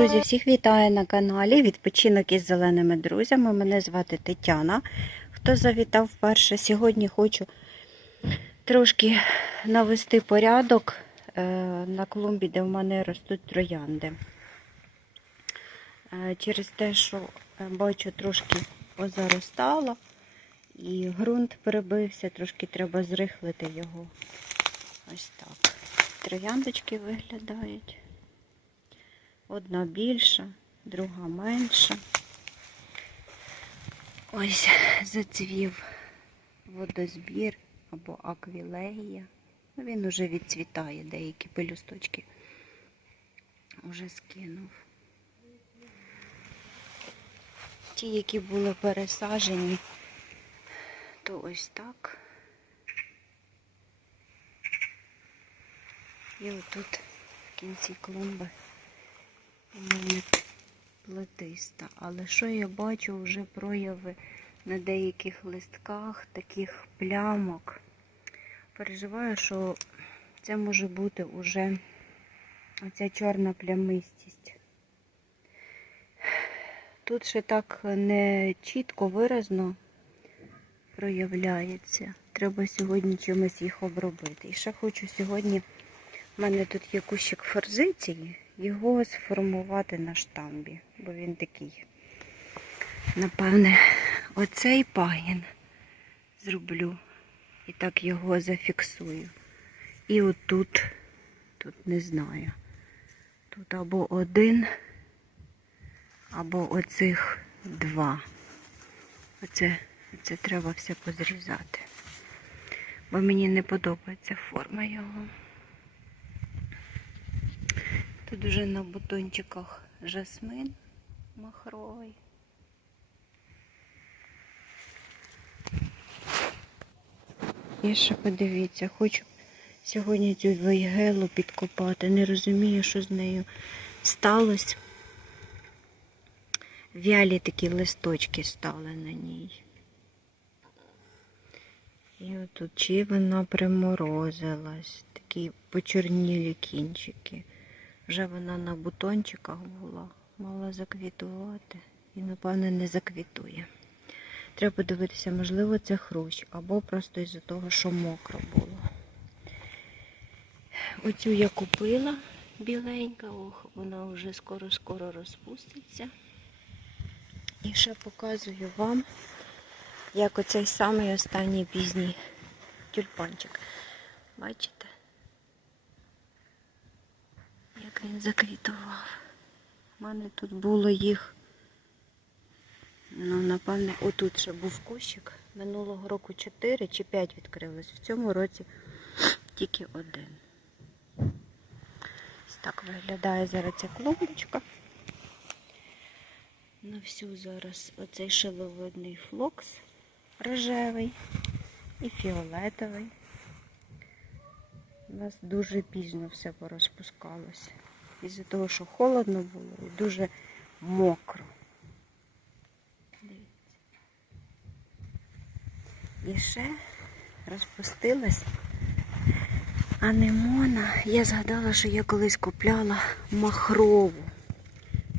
Друзі, всіх вітаю на каналі Відпочинок із зеленими друзями. Мене звати Тетяна. Хто завітав вперше, сьогодні хочу трошки навести порядок е, на клумбі, де в мене ростуть троянди. Е, Через те, що е, бачу, трошки позаростало і ґрунт перебився, трошки треба зрихлити його. Ось так. Трояндочки виглядають. Одна більша, друга менша. Ось зацвів водозбір або аквілегія. Ну, Він уже відцвітає, деякі пелюсточки вже скинув. Ті, які були пересажені, то ось так. І отут в кінці клумби у мене плетиста. Але що я бачу, вже прояви на деяких листках, таких плямок. Переживаю, що це може бути уже оця чорна плямистість. Тут ще так не чітко, виразно проявляється. Треба сьогодні чимось їх обробити. І ще хочу сьогодні, в мене тут є кущик форзиції, його сформувати на штамбі, бо він такий. Напевне, оцей пагін зроблю і так його зафіксую. І отут, тут не знаю. Тут або один, або оцих два. Оце, оце треба все позрізати. Бо мені не подобається форма його. Тут уже на бутончиках жасмин махровий. І ще подивіться, хочу сьогодні цю вейгелу підкопати. Не розумію, що з нею сталося. Вялі такі листочки стали на ній. І отут чи вона приморозилась, такі почорнілі кінчики. Вже вона на бутончиках була, мала заквітувати і, напевно, не заквітує. Треба подивитися, можливо, це хрущ, або просто із-за того, що мокро було. Оцю я купила біленька, ох, вона вже скоро-скоро розпуститься. І ще показую вам, як оцей самий останній пізній тюльпанчик. Бачите? Як він заквітував. У мене тут було їх, ну, напевне, отут ще був кущик. Минулого року 4 чи 5 відкрилось. В цьому році тільки один. Ось так виглядає зараз ця клумбочка. На всю зараз оцей шиловидний флокс рожевий і фіолетовий. У нас дуже пізно все порозпускалося. Із-за того, що холодно було і дуже мокро. Дивіться. І ще розпустилась анемона. Я згадала, що я колись купляла махрову.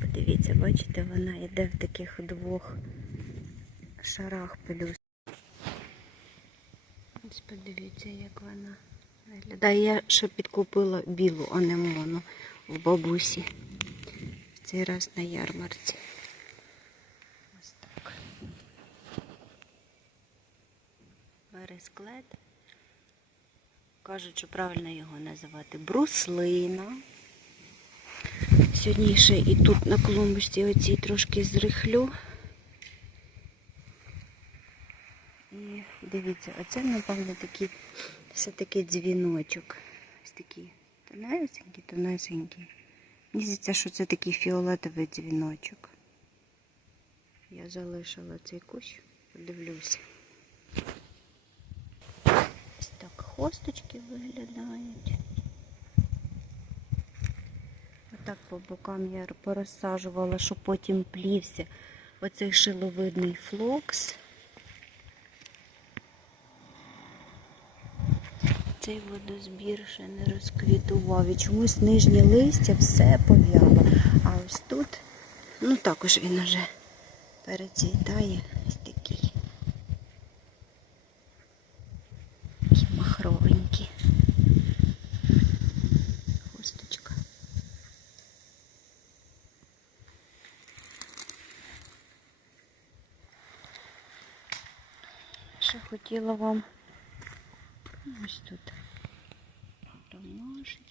Подивіться, бачите, вона йде в таких двох шарах пелюс. Ось подивіться, як вона виглядає. Я ще підкупила білу анемону в бабусі. В цей раз на ярмарці. Ось так. Бересклет. Кажуть, що правильно його називати бруслина. Сьогодні ще і тут на клумбочці оцій трошки зрихлю. І дивіться, оце, напевно, такий все-таки дзвіночок. Ось такий тонесенький, тонесенький. Мені здається, що це такий фіолетовий дзвіночок. Я залишила цей кущ, подивлюся. Ось так хосточки виглядають. Отак по бокам я порозсаджувала, щоб потім плівся оцей шиловидний флокс. Це цей водозбір ще не розквітував. І чомусь нижнє листя все пов'яло. А ось тут, ну також він уже перецвітає ось такий. Такі махровенькі. Хусточка. Ще хотіла вам ось тут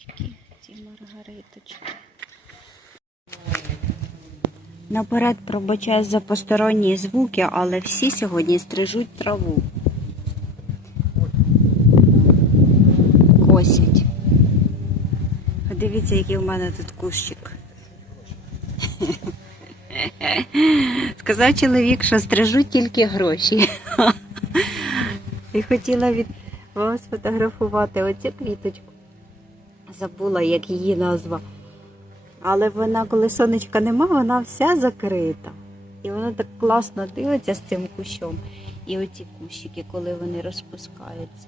ромашечки, ці маргариточки. Наперед пробачаю за посторонні звуки, але всі сьогодні стрижуть траву. Косять. Подивіться, який у мене тут кущик. Сказав чоловік, що стрижуть тільки гроші. І хотіла від вас сфотографувати оцю квіточку. Забула, як її назва. Але вона, коли сонечка нема, вона вся закрита. І вона так класно дивиться з цим кущом. І оці кущики, коли вони розпускаються.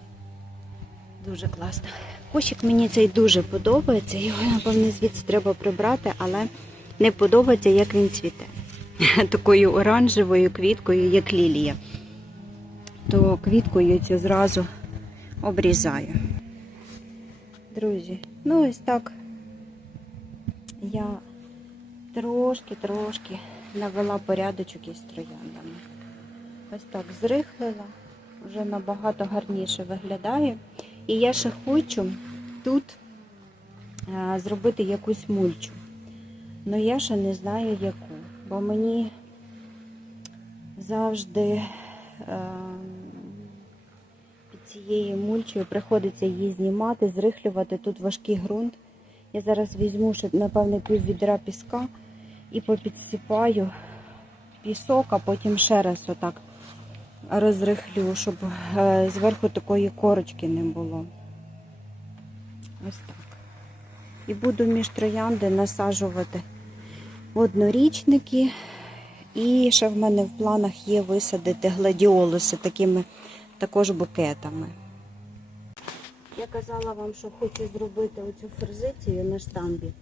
Дуже класно. Кущик мені цей дуже подобається. Його, напевно, звідси треба прибрати, але не подобається, як він цвіте. Такою оранжевою квіткою, як лілія. То квіткою цю зразу обрізаю. Друзі, ну ось так я трошки-трошки навела порядочок із трояндами. Ось так зрихлила, вже набагато гарніше виглядає. І я ще хочу тут а, зробити якусь мульчу. Ну я ще не знаю яку, бо мені завжди під цією мульчою приходиться її знімати, зрихлювати. Тут важкий ґрунт. Я зараз візьму, ще, напевне, пів відра піска і попідсипаю пісок, а потім ще раз отак розрихлю, щоб е, зверху такої корочки не було. Ось так. І буду між троянди насаджувати однорічники. І ще в мене в планах є висадити гладіолуси такими також букетами. Я казала вам, що хочу зробити оцю форзицію на штамбі.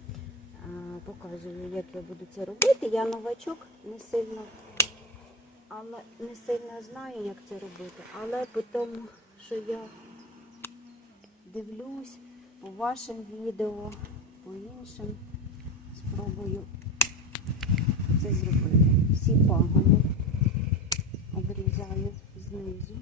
Показую, як я буду це робити. Я новачок не сильно, але не сильно знаю, як це робити. Але по тому, що я дивлюсь по вашим відео, по іншим, спробую це зробити. Всі пагони обрізаю знизу.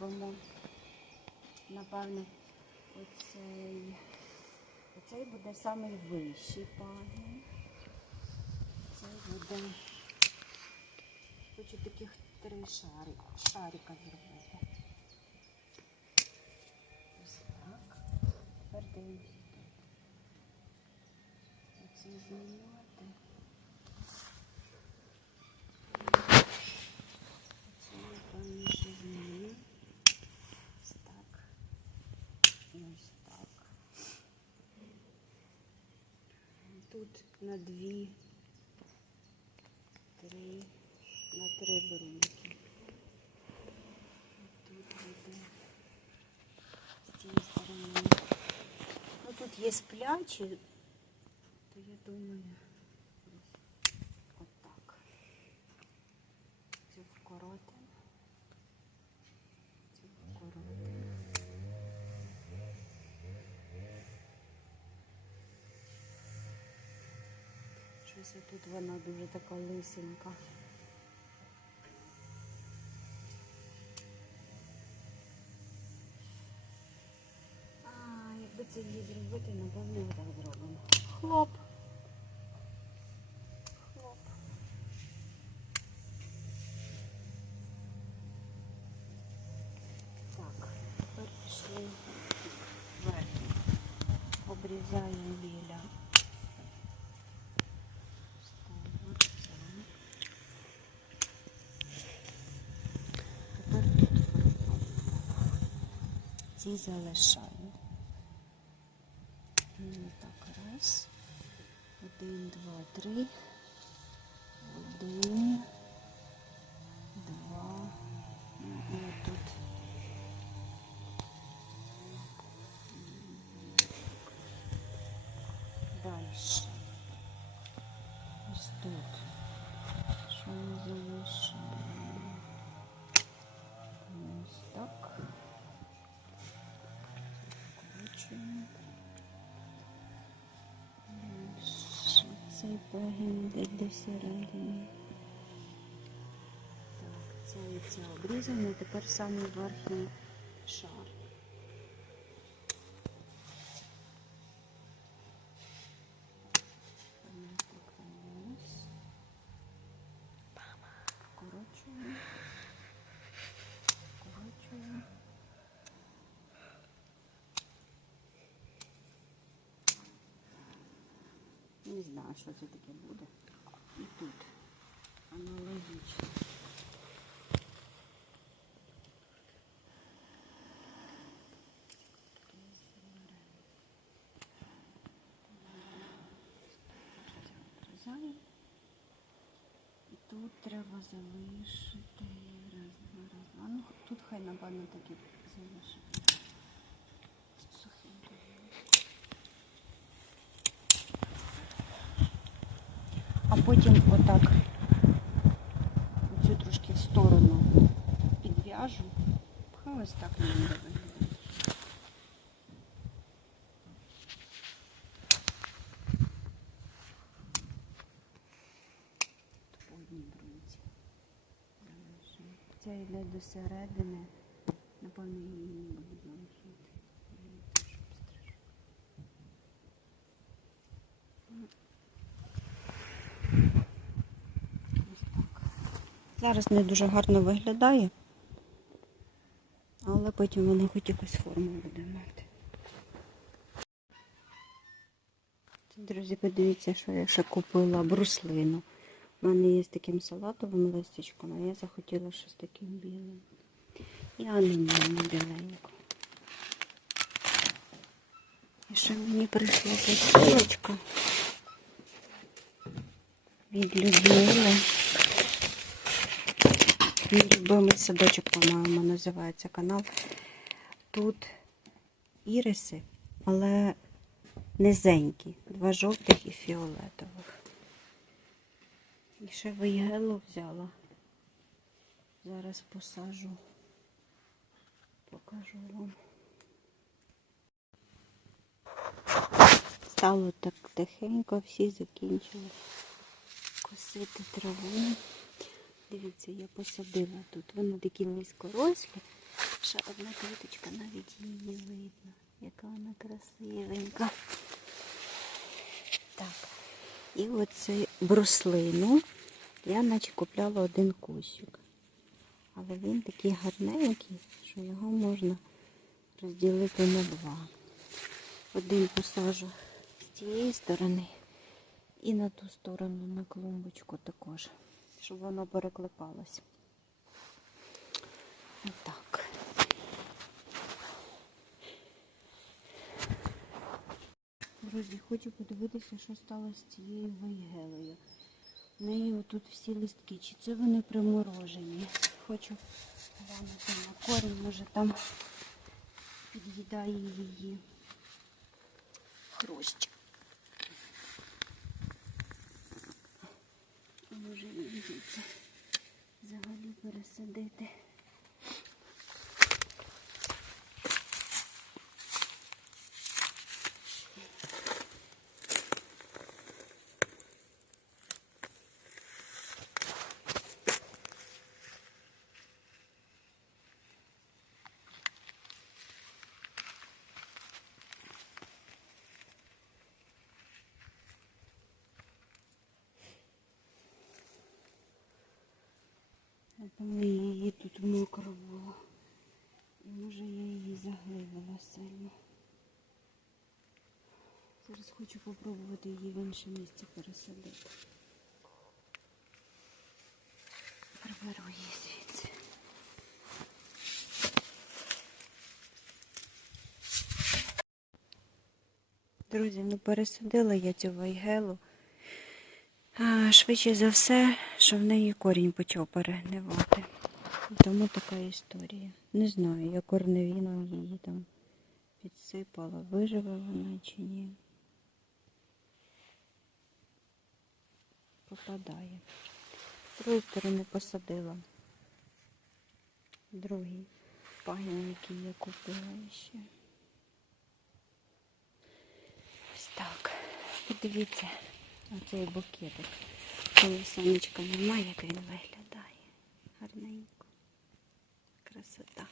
Ми зробимо, напевно, оцей, оцей буде найвищий пагін. Цей буде, хочу таких три шари, шарика зробити. Ось так. Тепер дивимося тут. Оце знімати. Це напевно, що зміню. Ось так. І ось так. Тут на дві, три, на три бруньки. Тут буде з цієї сторони. Ну тут є сплячі, то я думаю, ось отак. Цю вкоротимо. Цю вкоротимо. Щось тут вона дуже така лисенька. А, якби це її зробити, напевно, так зробимо. Хлоп. Хлоп. Так, тепер пішли вверх. Обрізаємо біля. Ці залишаю. Ну, так, раз. Один, два, три. Один, два, ну, і тут. Дальше. Ось тут. Що ми залишаємо? Йде до середини. Так, це і це обрізано. Тепер самий верхній шар. Вниз. Не знаю, що це таке буде. І тут аналогічно. І тут треба залишити раз, два, раз, два. Ну, тут хай, напевно, так і залишити. Сухенько. А потім отак оцю трошки в сторону підв'яжу. Хай ось так не. Брунці. Це йде до середини. Напевно, її не буду залишати. Її теж обстрижу. Ось так. Зараз не дуже гарно виглядає, але потім вона хоч якусь форму буде мати. Друзі, подивіться, що я ще купила бруслину. У мене є з таким салатовим листячком, а я захотіла щось таким білим. І анонімно біленько. І ще мені прийшла посилочка від Людмили. Мій любимий садочок, по-моєму, називається канал. Тут іриси, але низенькі. Два жовтих і фіолетових. І ще вейгелу взяла. Зараз посажу. Покажу вам. Стало так тихенько, всі закінчили косити траву. Дивіться, я посадила тут. Вони такі низькорослі. Ще одна квіточка навіть її видно. Яка вона красивенька. Так. І оце бруслину. Я наче купляла один кущик. Але він такий гарненький, що його можна розділити на два. Один посажу з цієї сторони і на ту сторону на клумбочку також, щоб воно перекликалось. Отак. Друзі, хочу подивитися, що сталося з цією вейгелею. В неї отут всі листки. Чи це вони приморожені? Хочу глянути на корінь, може там під'їдає її хрущ. Може не це взагалі пересадити. Напевно, її тут мокро було. І може я її заглибила сильно. Зараз хочу попробувати її в інше місце пересадити. Приберу її звідси. Друзі, ну пересадила я цю вайгелу. Швидше за все, що в неї корінь почав перегнивати. Тому така історія. Не знаю, я корневіном її там підсипала, виживе вона чи ні. Попадає. З другої сторони посадила. Другий пагін, який я купила ще. Ось так. Подивіться, оцей букетик. Коли сонечка немає, як він виглядає. Гарненько. Красота.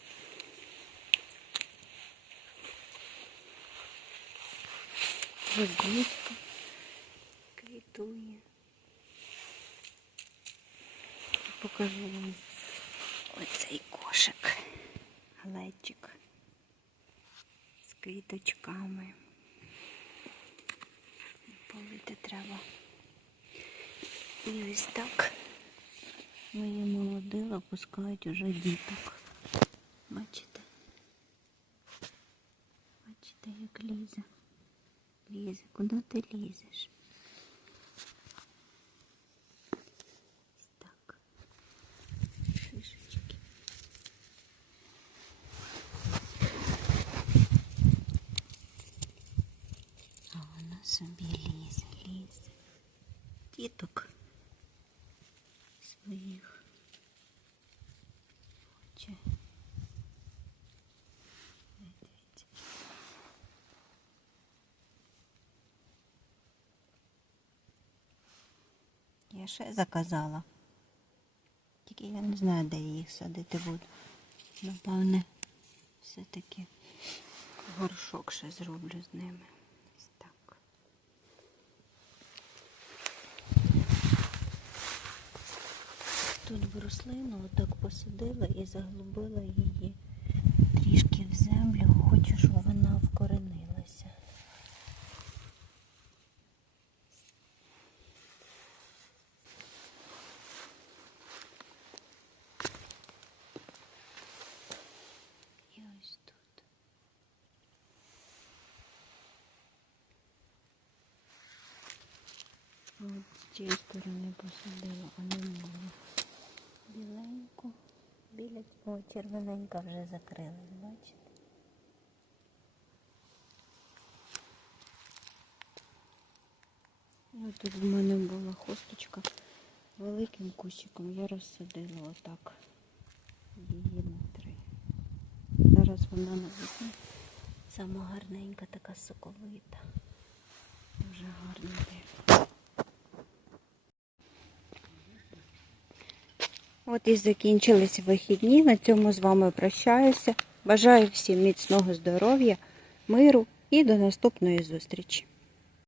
Гвоздичка квітує. Покажу вам оцей кошик. Глечик з квіточками. Полити треба. І ось так мої молодила пускають уже діток. Бачите? Бачите, як лізе. Лізе, куди ти лізеш? Своїх хоче. Я ще заказала. Тільки я не знаю, де їх садити буду. Напевне, все-таки горшок ще зроблю з ними. Ось так. Тут бруслину отак посадила і заглубила її трішки в землю. Хочу, щоб вона вкоренилася. І ось тут. От з цієї сторони посадила, а не можу. Біленьку. Біля о, червоненька вже закрилась, бачите? І от тут в мене була хосточка великим кущиком. Я розсадила отак її на три. Зараз вона на весні сама гарненька, така соковита. Дуже гарна йде. От і закінчились вихідні. На цьому з вами прощаюся. Бажаю всім міцного здоров'я, миру і до наступної зустрічі.